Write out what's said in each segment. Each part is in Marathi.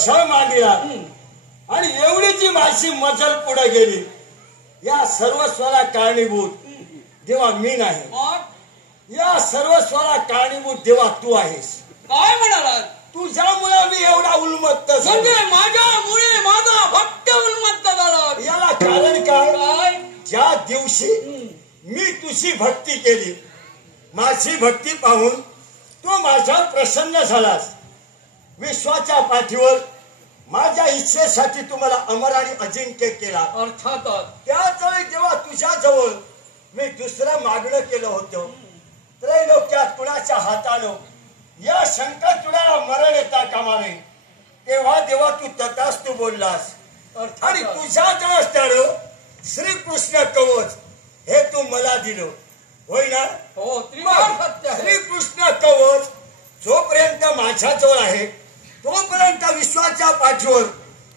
छळ मांडला आणि एवढी जी माझी मजल पुढे गेली, या सर्वस्वाला कारणीभूत देवा मी नाही, या सर्वस्वाला कारणीभूत देवा तू आहेस. काय म्हणालात? तुझ्यामुळे मी एवढा उन्मत्त झालो. म्हणजे माझ्यामुळे माझा भक्त उन्मत्त झाला. याला कारण काय? काय? ज्या दिवशी मी तुझी भक्ती केली, माझी भक्ती पाहून तू माझ्यावर प्रसन्न झालास. विश्वाच्या पाठीवर माझ्या इच्छेसाठी तुम्हाला अमर आणि अजिंक्य केला. अर्थातच त्याच वेळी जेव्हा तुझ्याजवळ मी दुसरं मागणं केलं होतं, त्रैलोक्यात कुणाच्या हातानं या शंकरचूडाला मरण येता कामा नये, तेव्हा देवा तू तथास्तु बोललास. आणि तुझ्याजवळ असणारं श्रीकृष्ण कवच हे तू मला दिलं, होय ना? हो, त्रिकाळ सत्य आहे. श्रीकृष्ण कवच जोपर्यंत माझ्याजवळ आहे तोपर्यंत विश्वाच्या पाठीवर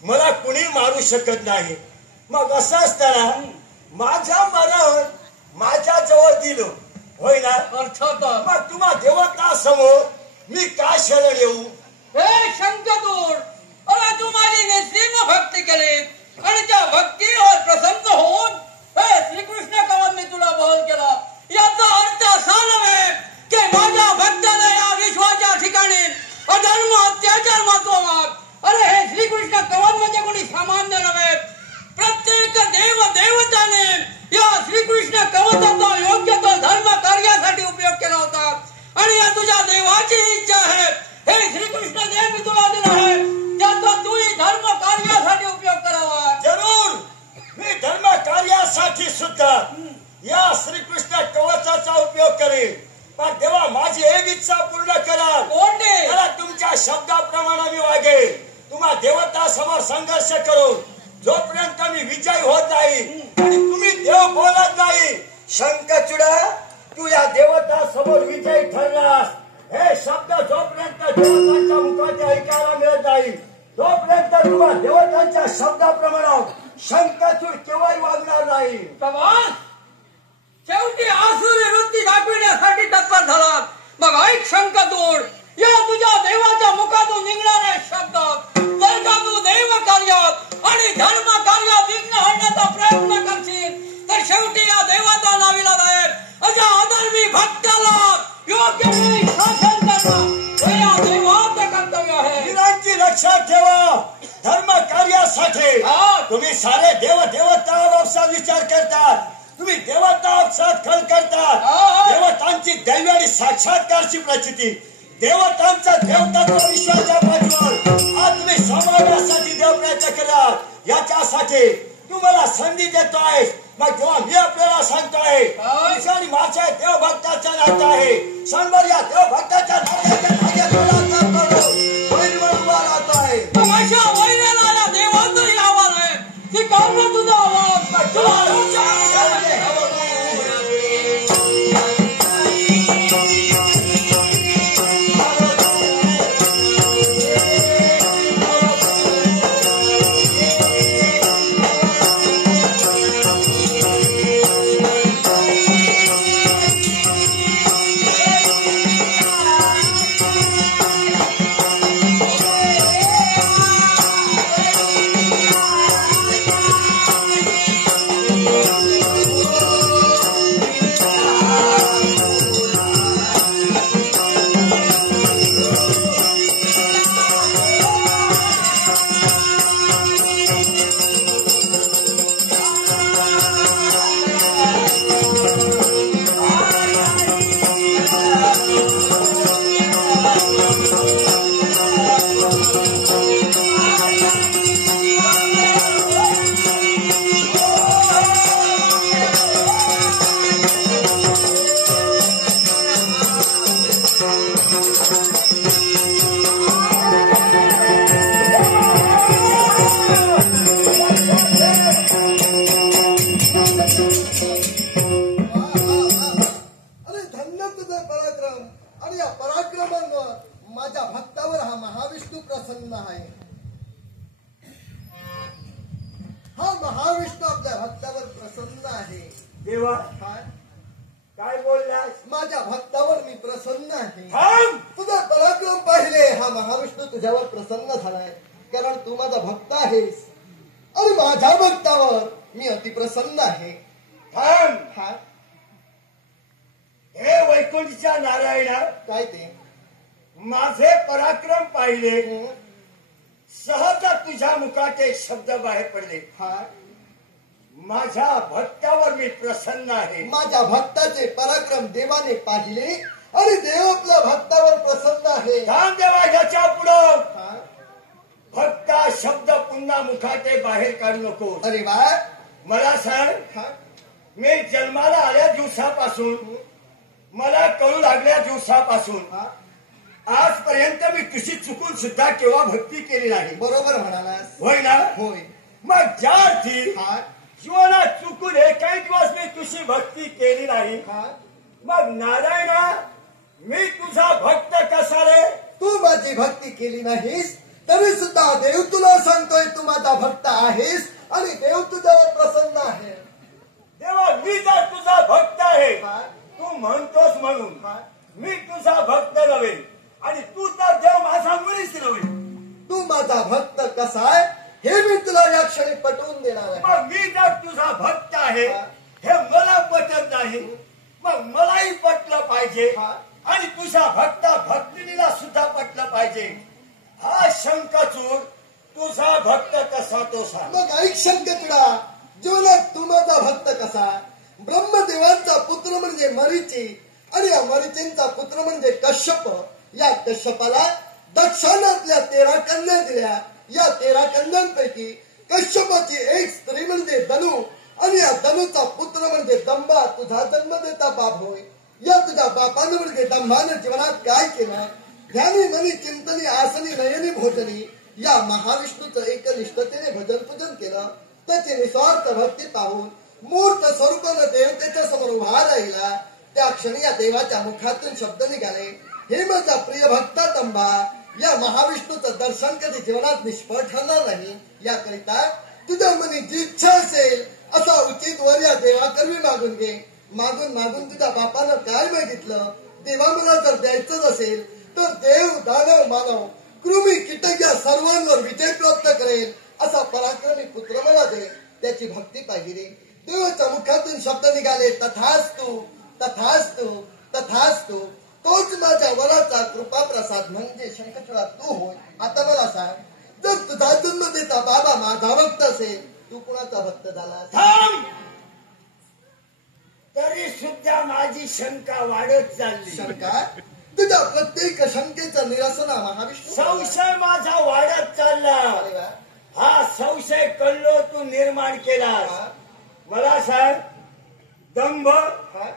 मला कुणी मारू शकत नाही. मग असं असताना माझ्या मरण माझ्याजवळ दिलं, होय ना? अर्थातच मग तुम्हा देवता समोर मी काय शरण येऊ? हे शंकरदूर, अरे तू माझी निस्सीम भक्ती केली आणि त्या भक्तीवर प्रसन्न होऊन हे श्रीकृष्ण कवच मी तुला बहल केला. याचा अर्थ असा नव्हे की माझ्या भक्ताने या विश्वाच्या ठिकाणी अधर्म अत्याचार मागोवा. अरे हे श्रीकृष्ण कवच म्हणजे कोणी सामान्य नव्हे. प्रत्येक देव देवताने या श्रीकृष्ण कवचाचा योग्य तो धर्म कार्यासाठी उपयोग केला होता. आणि या तुझ्या देवाची इच्छा आहे, हे श्रीकृष्ण देव मी तुला दिला आहे, त्याचा तूही धर्म कार्यासाठी उपयोग करावा. जरूर, मी धर्म कार्यासाठी सुद्धा या श्रीकृष्ण कवचाचा उपयोग करेन. पण देवा माझी एक इच्छा पूर्ण करा. कोणते? त्याला तुमच्या शब्दाप्रमाणे मी वागेन. तुम्हा देवता समोर संघर्ष करून जोपर्यंत मी विजय होत नाही आणि तुम्ही देव बोलत नाही, शंकरचूडा तू या देवता समोर विजयी ठरलास. हे शब्द जोपर्यंत देवतांच्या मुखात ऐकायला मिळत नाही तोपर्यंत तुम्हा देवतांच्या शब्दाप्रमाणे शंकरचूड केव्हाही वागणार नाही. प्रवास शेवटी आसुरी वृत्ती दाखविण्यासाठी तत्पर झाला. मग ऐक शंकरदूर, या तुझ्या देवाच्या मुखातून निघणारे शब्द जर का तू देव कार्यात आणि धर्म कार्यात विघ्न आणण्याचा प्रयत्न करशील तर शेवटी या देवाचा नाविलाज आहे. अशा अधर्मी भक्ताला योग्य वेळी शासन करणं हे या देवाचं कर्तव्य आहे. वीरांची रक्षा ठेवा. धर्म कार्यासाठी तुम्ही सारे देव देवता विचार करतात, तुम्ही देवता खल करतात. देवतांची दैवी आणि साक्षात्कारची प्रचिती, देवतांचा देवतात्व विश्वाच्या पाठीवर आज तुम्ही समाजासाठी देव प्रयत्न केला. याच्यासाठी तुम्हाला संधी देतोय. मग जेव्हा मी आपल्याला सांगतोय तुझ्या आणि माझ्या देवभक्ताच्या नातं आहे, शंभर या देवभक्ताच्या नात्याच्या धाग्यात उभा राहतोय. अशा वैराला या देवाचंही आव्हान आहे की कारण तुझा आवाज देवा काय बोललास? माझ्या भक्तावर मी प्रसन्न आहे. थांब. तुझा पराक्रम पाहिले हा महाविष्णू तुझ्यावर प्रसन्न झालाय. कारण तू माझा भक्त आहेस आणि माझ्या भक्तावर मी अतिप्रसन्न आहे. थांब. हा हे वैकुंठच्या नारायणा, काय ते? माझे पराक्रम पाहिले, हं? सहज तुझ्या मुखात एक शब्द बाहेर पडले. हा माझ्या भक्तावर मी प्रसन्न आहे. माझ्या भक्ताचे पराक्रम देवाने पाहिले आणि देव आपल्या भक्तावर प्रसन्न आहे. थांब देवा, याच्या पुढं हा? भक्ता शब्द पुन्हा मुखाते बाहेर काढू नको. अरे वा. मला सांग, हा? मी जन्माला आल्या दिवसापासून, मला कळू लागल्या दिवसापासून हा? आजपर्यंत मी तुझी चुकून सुद्धा केव्हा भक्ती केली नाही. बरोबर म्हणालास. होय ना? होय. मग ज्या अर्थी हा? जीवनात चुकून एकही दिवस मी तुझी भक्ती केली नाही, हा? मग नारायणा, मी तुझा भक्त कसा रे? तू माझी भक्ती केली नाहीस तरी सुद्धा देव तुला सांगतोय तू माझा भक्त आहेस आणि देव तुझ्यावर प्रसन्न आहे. देवा, मी जर तुझा भक्त आहे, हा? तू म्हणतोस म्हणून हा? मी तुझा भक्त नव्हे आणि तू तर देव माझा मुळीच नव्हे. तू माझा भक्त कसा आहे हे मी तुला या क्षणी पटवून देणार आहे. मग मी जर तुझा भक्त आहे हा? हे मला पटत नाही, मग मलाही पटलं पाहिजे हा? आणि तुझा भक्त भक्तिनीला सुद्धा पटलं पाहिजे. हा शंखचूड तुझा भक्त कसा तो सांग. मग ऐक शंकचूडा, जीवनात तू माझा भक्त कसा? ब्रह्मदेवांचा पुत्र म्हणजे मरीची आणि या मरीचींचा पुत्र म्हणजे कश्यप. या कश्यपाला दक्षाने आपल्या 13 कन्या दिल्या. या 13 कन्यांपैकी कश्यपाची एक स्त्री म्हणजे धनु आणि या धनुचा पुत्र म्हणजे दंबा, तुझा जन्मदेता बाप होय. या तुझ्या बापानं म्हणजे दंभानं जीवनात काय केलं? ध्यानी मनी चिंतनी आसनी नयनी भोजनी या महाविष्णूचं एकनिष्ठतेने भजन पूजन केलं. त्याची निस्वार्थ भक्ती पाहून मूर्त स्वरूपानं देव त्याच्या समोर उभा राहिला. त्या क्षणी या देवाच्या मुखातून शब्द निघाले, हे माझा प्रिय भक्ता दंबा, या महाविष्णूचं दर्शन कधी जीवनात निष्फळ ठरणार नाही. याकरिता तुझ्या मनी जी इच्छा असेल असा उचित वर या देवाकरवी मागून घे. मागून मागून तुझ्या बापानं काय मागितलं? देवा, मला जर द्यायचंच असेल तर देव दानव मानव कृमी कीटक या सर्वांवर विजय प्राप्त करेल असा पराक्रमी पुत्र मला दे. त्याची भक्ती पाहिजे. देवाच्या मुखातून शब्द निघाले, तथास्तु तथास्तु तथास्तु. तोच माझ्या वराचा कृपा प्रसाद म्हणजे शंखचूडा तू होय. आता मला सांग, जर तुझा जन्म देता बाबा माझा भक्त असेल, तू कुणाचा भक्त झाला? थांब. तरी सुद्धा माझी शंका वाढत चालली. शंका? तुझ्या प्रत्येक शंकेचं निरसन महाविष्णू. संशय माझा वाढत चालला. अरे वा. हा संशय कल्लो तू निर्माण केला. हा? मला सांग, दंभ हा?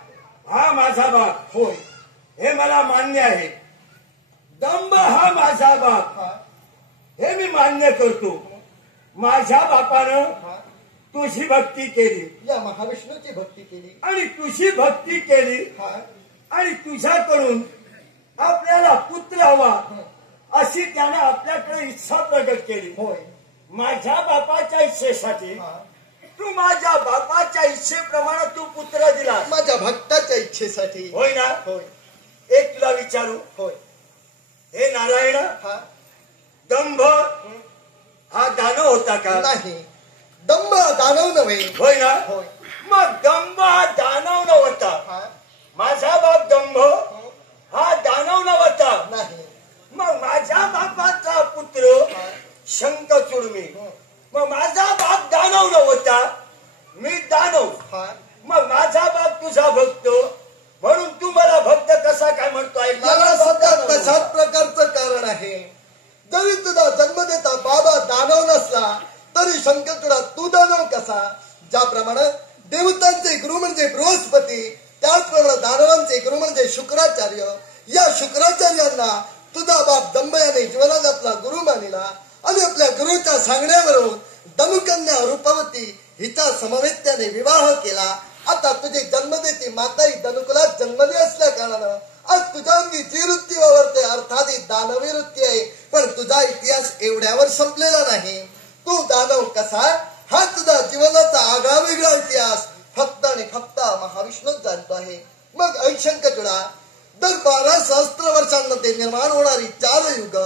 हा माझा बाप होय. हे मला मान्य आहे. दंभ हा माझा बाप हा? हे मी मान्य करतो. माझ्या बापानं हा? तुझी भक्ती केली या महाविष्णूची भक्ती केली. आणि तुझी भक्ती केली हा? आणि तुझ्याकडून आपल्याला पुत्र हवा अशी त्याने आपल्याकडे इच्छा प्रकट केली. होय. माझ्या बापाच्या इच्छेसाठी हा? तू माझ्या बापाच्या इच्छेप्रमाणे तू पुत्र दिला. माझ्या भक्ताच्या इच्छेसाठी. होय ना? होय. एक तुला विचारू, होय. हे नारायण, हा? दंभ हा दानव होता का? नाही. दंभ दानव नव्हे. होय ना? होय. मग दंभ हा दानव नव्हता. हा? माझा बाप दंभ हा दानव नव्हता. नाही. मग माझ्या बापाचा पुत्र हा? शंखचूड मी. मग माझा बाप दानव नव्हता, मी दानव. हा? मग माझा बाप तुझा भक्त, म्हणून तू मला भक्त कसा काय म्हणतोय? याला सुद्धा तशाच प्रकारचं कारण आहे. जरी तुझा जन्मदेता बाबा दानव नसला तरी शंखचूडा तू दानव कसा? ज्याप्रमाणे देवतांचे गुरु म्हणजे बृहस्पती, त्याचप्रमाणे दानवांचे गुरु म्हणजे शुक्राचार्य. या शुक्राचार्यांना तुझा बाप दंभ याने जीवनात आपला गुरु मानिला आणि आपल्या गुरुच्या सांगण्यावरून धनुकन्या रूपवती हिचा समवेत त्याने विवाह केला. आता तुझी जन्मदेती माताई धनुकुलात जन्मली असल्या कारणानं आज तुझ्या अंगी जी वृत्ती वावरते अर्थात ही दानवी वृत्ती आहे. पण तुझा इतिहास एवढ्यावर संपलेला नाही. तू दानव कसा हा तुझा जीवनाचा आगळा वेगळा इतिहास फक्त आणि फक्त महाविष्णूच जाणतो आहे. मग ऐशंकचूडा, दर 12 सहस्त्र वर्षांमध्ये निर्माण होणारी 4 युग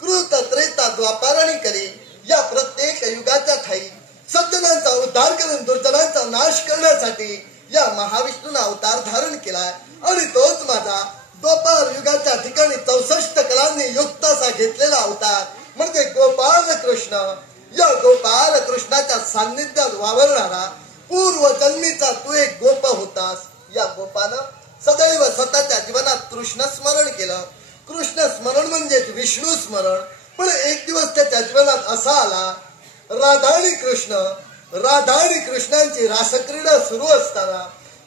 कृत त्रेता द्वापार आणि कली या प्रत्येक युगाच्या ठाई सज्जनांचा उद्धार करून दुर्जनांचा नाश करण्यासाठी या महाविष्णूने अवतार धारण केलाय. आणि तोच माझा द्वापार युगाच्या ठिकाणी 64 कलांनी युक्त असा घेतलेला अवतार म्हणजे गोपाल कृष्ण. या गोपाल कृष्णाच्या सान्निध्यात वावरणारा पूर्वजन्मीचा तू एक गोप होतास. या गोपानं सदैव स्वतःच्या जीवनात कृष्ण स्मरण केलं. कृष्ण स्मरण म्हणजेच विष्णू स्मरण. पण एक दिवस त्याच्या जीवनात असा आला, राधा आणि कृष्णांची रासक्रीडा सुरू असताना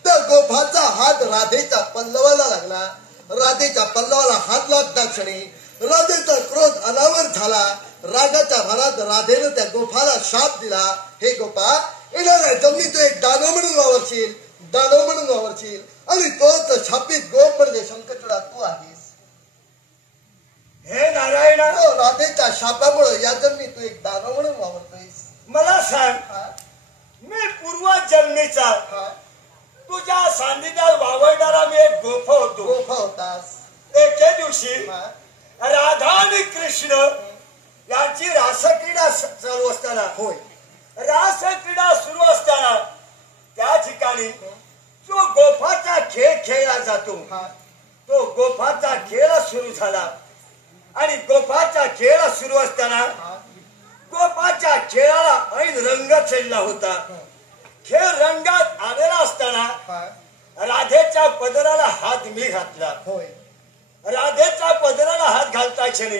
त्या गोपाचा हात राधेच्या पल्लवाला लागला. राधेच्या पल्लवाला हात लागता क्षणी राधेचा क्रोध अनावर झाला. रागाच्या भरात राधेनं त्या गोपाला शाप दिला, हे गोपा, येणाऱ्या जन्मी तू एक दानव म्हणून वावरशील आणि तोच शापित गोप म्हणजे शंखचूडा तू आहेस. हे नारायणा, राधेच्या शापामुळे या जन्मी तू एक दानव म्हणून वावरतोयस. मला सांग, मी पूर्वजन्मीचा तुझ्या सान्निध्यात वावरणारा मी एक गोप होतास. एके दिवशी राधा आणि कृष्ण यांची रासक्रीडा चालू असताना, होय, रासक्रीडा सुरू असताना त्या ठिकाणी जो गोफाचा खेळ खेळला जातो, तो गोफाचा खेळ सुरू झाला. आणि गोफाचा खेळ सुरू असताना गोपाच्या खेळाला ऐन रंग चढला होता. खेळ रंगात आलेला असताना राधेच्या पदराला हात मी घातला. राधेच्या पदराला हात घालता क्षणी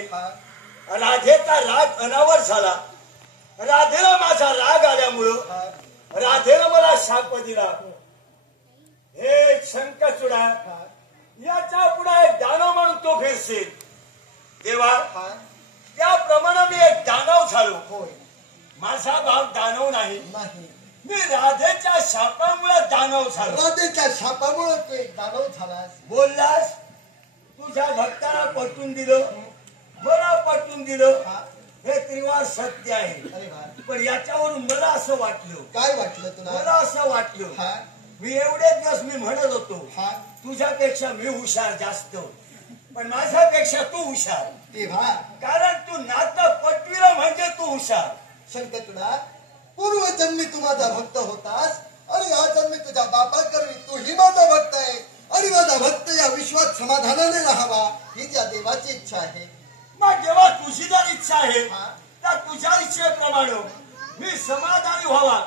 राधेचा राग अनावर झाला. राधेला माझा राग आल्यामुळं राधेनं मला शाप दिला, हे शंखचूडा, याच्या पुढे एक दानव म्हणून तो फिरशील. देवा, त्याप्रमाणे मी एक दानव झालो. माझा भाव दानव नाही, मी राधेच्या शापामुळे दानव झालो. राधेच्या शापामुळे तू एक दानव झालास. बोललास, तुझ्या भक्ताला पटवून दिलं, मला पटवून दिलं, हे त्रिवार सत्य आहे. पण याच्यावरून मला असं वाटलं. काय वाटलं तुला? मला असं वाटलं, मी एवढे दिवस मी म्हणत होतो तुझ्यापेक्षा मी हुशार जास्त, पण माझ्यापेक्षा तू हुशार. तेव्हा कारण तू नातं पटविलं म्हणजे तू हुशार. शंखचूडा, पूर्वजन्मी तू माझा भक्त होतास आणि या जन्मी तुझ्या बापाकरवी तूही माझा भक्त आहे. आणि माझा भक्त या विश्वात समाधानाने राहावा ही त्या देवाची इच्छा आहे. मग जेव्हा तुझी जर इच्छा आहे तर तुझ्या इच्छेप्रमाणे मी समाधानी व्हावा,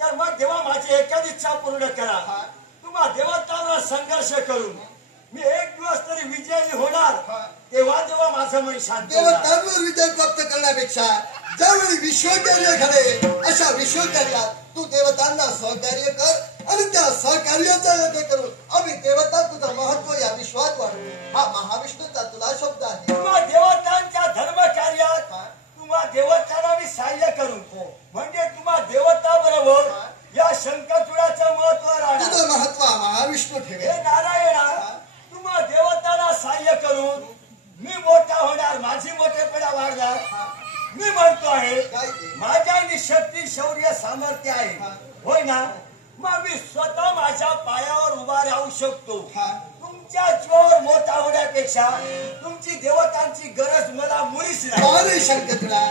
तर मग देवा माझी एकच इच्छा पूर्ण करा. तुम्हा देवतांवर संघर्ष करून मी एक दिवस तरी विजयी होणार, तेव्हा देवा माझं मन शांत. देवतांवर विजय प्राप्त करण्यापेक्षा ज्यावेळी विश्वकार्य घडे अशा विश्वकार्यात तू देवतांना सहकार्य कर आणि त्या सहकार्याचा योग्य करून आम्ही देवता तुझं महत्व या विश्वात वाढवू. हा महाविष्णूचा तुला शब्द आहे. तुम्हा देवतांच्या धर्म कार्यात तुम्हा देवतांना मी सहाय्य करून म्हणजे तुम्हा देवता बरोबर या शंखचूडाचं महत्व राहणार. तुझं महत्व महाविष्णू ठेवे. हे नारायणा, तुम्हा देवतांना सहाय्य करून मी मोठा होणार, माझी मोठेपणा वाढणार. मी म्हणतो आहे माझ्या शक्ती, शौर्य, सामर्थ्य आहे, होय ना? मग मी स्वतः माझ्या पायावर उभा राहू शकतो. तुमच्या जीवावर मोठा होण्यापेक्षा तुमची देवतांची गरज मला मुळीच नाही. शंखचूडा,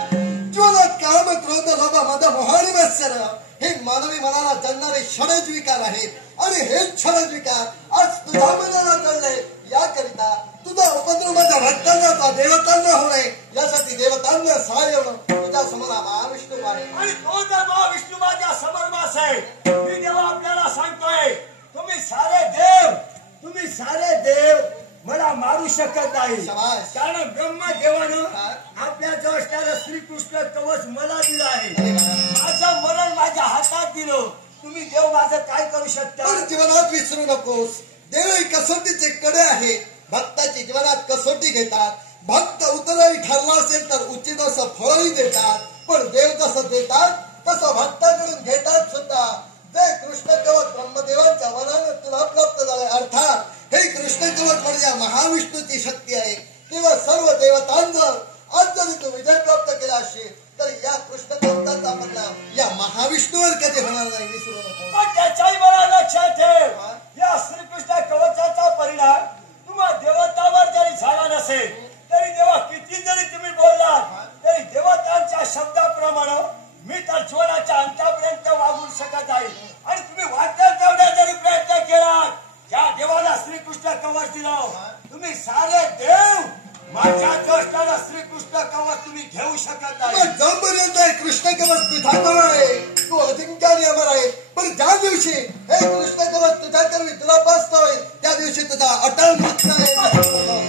जीवनात काम, क्रोध, लोभ, मद, मोह आणि मत्सर हे मानवी मनाला जणणारे षडज विकार आहेत आणि हेच षडज विकार आज तुझ्या मनाला जळले. याकरिता तुझा उपद्रव माझ्या भक्तांना, देवतांना होणे, यासाठी देवतांना सहाय्य होणं तुझ्या समोर महाविष्णू आहे. आणि तो जर महाविष्णू माझ्या समोर वास आहे, मी देवा आपल्याला सांगतोय, तुम्ही सारे देव मला मारू शकत नाही. कारण ब्रह्मदेवानं आपल्या जवळ असणारं श्रीकृष्ण कवच मला दिलं आहे. माझं मरण माझ्या हातात दिलं. तुम्ही देव माझं काय करू शकता? जीवनात विसरू नकोस, देव ही कसोटीचे कडे आहे. भक्ताची जीवनात कसोटी घेतात. भक्त उतराई ठरला असेल तर उचित असं फळही देतात. पण देव जसं देतात तसं भक्ताकडून घेतात सुद्धा. जे कृष्ण कवच ब्रह्मदेवांच्या वरानं तुला प्राप्त झाले, अर्थात हे कृष्ण कवच म्हणजे महाविष्णूची शक्ती आहे. तेव्हा सर्व देवतांवर आज जरी तू विजय प्राप्त केला असेल तर या कृष्ण कवचाचा परिणाम या महाविष्णूवर कधी होणार नाही, विसरू नको. पण त्याच्याही मला लक्षात ठेव, या श्रीकृष्ण कवचाचा परिणाम तुम्हा देवतावर जरी झाला नसेल तरी देवा किती जरी तुम्ही बोललात तरी तुम्ही घेऊ शकत नाही. मग जोपर्यंत कृष्ण कवच तुझ्याकडे आहे तू अजिंक्याने अमर आहे. पण ज्या दिवशी हे कृष्ण कवच तुझ्याकडे तुला पाचतोय त्या दिवशी तुझा अटल मृत्यू आहे.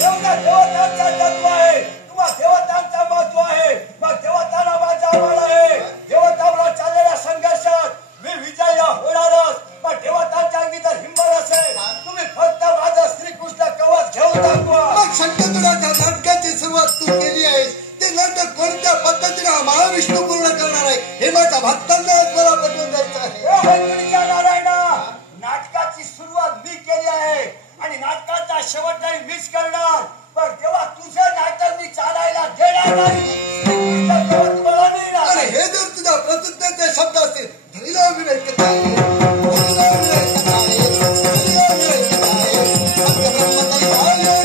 एवढा देवतांचा तत्व आहे, तुम्हा देवतांचा महत्व आहे. मग देवतांना माझा आव्हान आहे. देवतांवर चाललेल्या संघर्षात मी विजय होणारच. पण देवतांच्या अंगी जर हिंमत असेल तुम्ही फक्त माझं श्रीकृष्ण कवच घेऊन दाखवा. मग शंकरदेवाच्या नाटकाची सुरुवात तू केली आहेस. ते नाटक कोणत्या पद्धतीने हा महाविष्णू पूर्ण करणार आहे हे माझ्या भक्तांना मला पटवून द्यायचं आहे. हे हरिहरच्या नारायणा, नाटकाची सुरुवात मी केली आहे आणि नाटकाचा शेवटही मीच करणार. पण तेव्हा तुझं नाटक मी चालायला देणार नाही. श्रीकृष्ण कवच मला मिळणार आणि नाही. हे जर तुझ्या प्रतिज्ञेचे शब्द असतील धरीला विनय करता येईल. धरीला विनय करता येईल. धरीला विनय करता येईल. सत्य ब्रह्मचारी राहायला.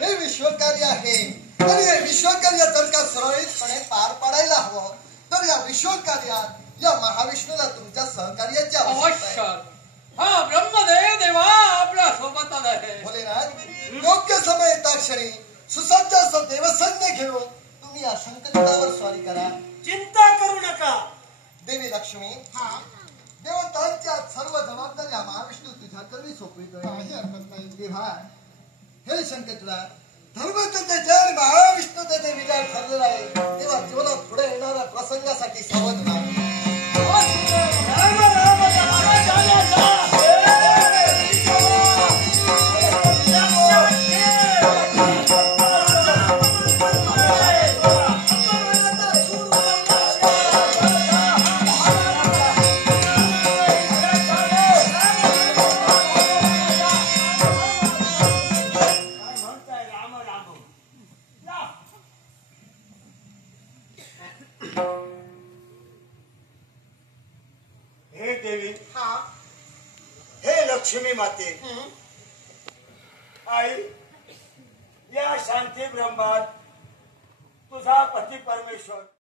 हे विश्वकार्य आहे आणि हे विश्वकार्य जर का सुरळीतपणे पार पाडायला हवं तर या विश्वकार्यात या महाविष्णूला तुमच्या सहकार्याची आवश्यकता आहे. हा ब्रह्मदेव देवा आपल्या सोबतच आहे. भोलेनाथ योग्य समय येता क्षणी सुसज्ज असं देवसैन्य घेऊन तुम्ही या शंकरगडावर स्वारी करा. चिंता करू नका. देवी लक्ष्मी देवतांच्या सर्व जबाबदाऱ्या महाविष्णू तुझ्याकडे सोपवितोय. तेव्हा हे शंकरगडा धर्मतेचे आणि महाविष्णू त्याचे विजय ठरलेला आहे. तेव्हा जीवनात पुढे येणाऱ्या प्रसंगासाठी सावध राहा. राम राम हे देवी, हे लक्ष्मी माते, आई या शांती ब्रह्मात तुझा पती परमेश्वर